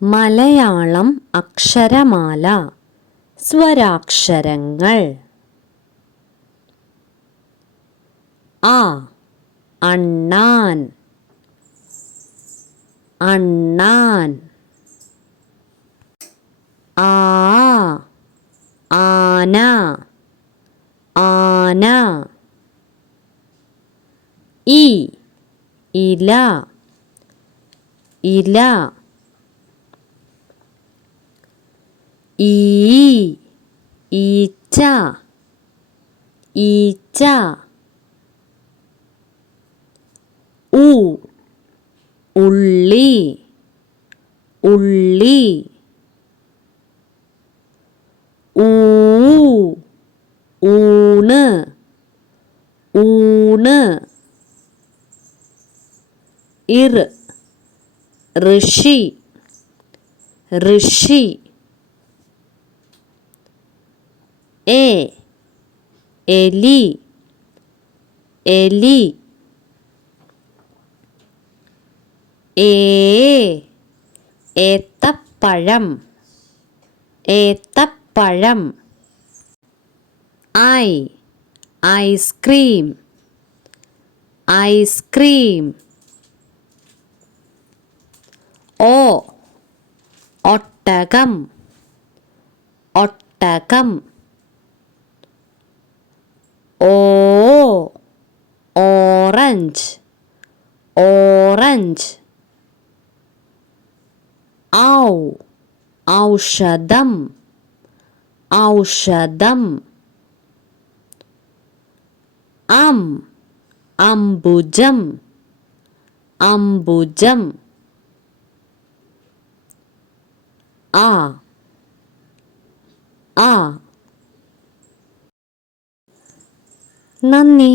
മലയാളം അക്ഷരമാല. സ്വരാക്ഷരങ്ങൾ: അ അണ്ണാൻ, അണ്ണാൻ. ആ ആന, ആന. ഇ ഇല, ഇല. ഈ ഈച്ച, ഈച്ച. ഉ ഉള്ളി, ഉള്ളി. ഊ ഊണ്, ഊണ്. ഇർ ഋഷി, ഋഷി. എ എലി, എലി. ഏ ഏത്തപ്പഴം, ഏത്തപ്പഴം. I ice cream, ice cream. ഓ ഒട്ടകം, ഒട്ടകം. ഓ ഓറഞ്ച്, ഓറഞ്ച്. ഔ ഔഷധം, ഔഷധം. അംബുജം, അംബുജം. ആ നന്ദി.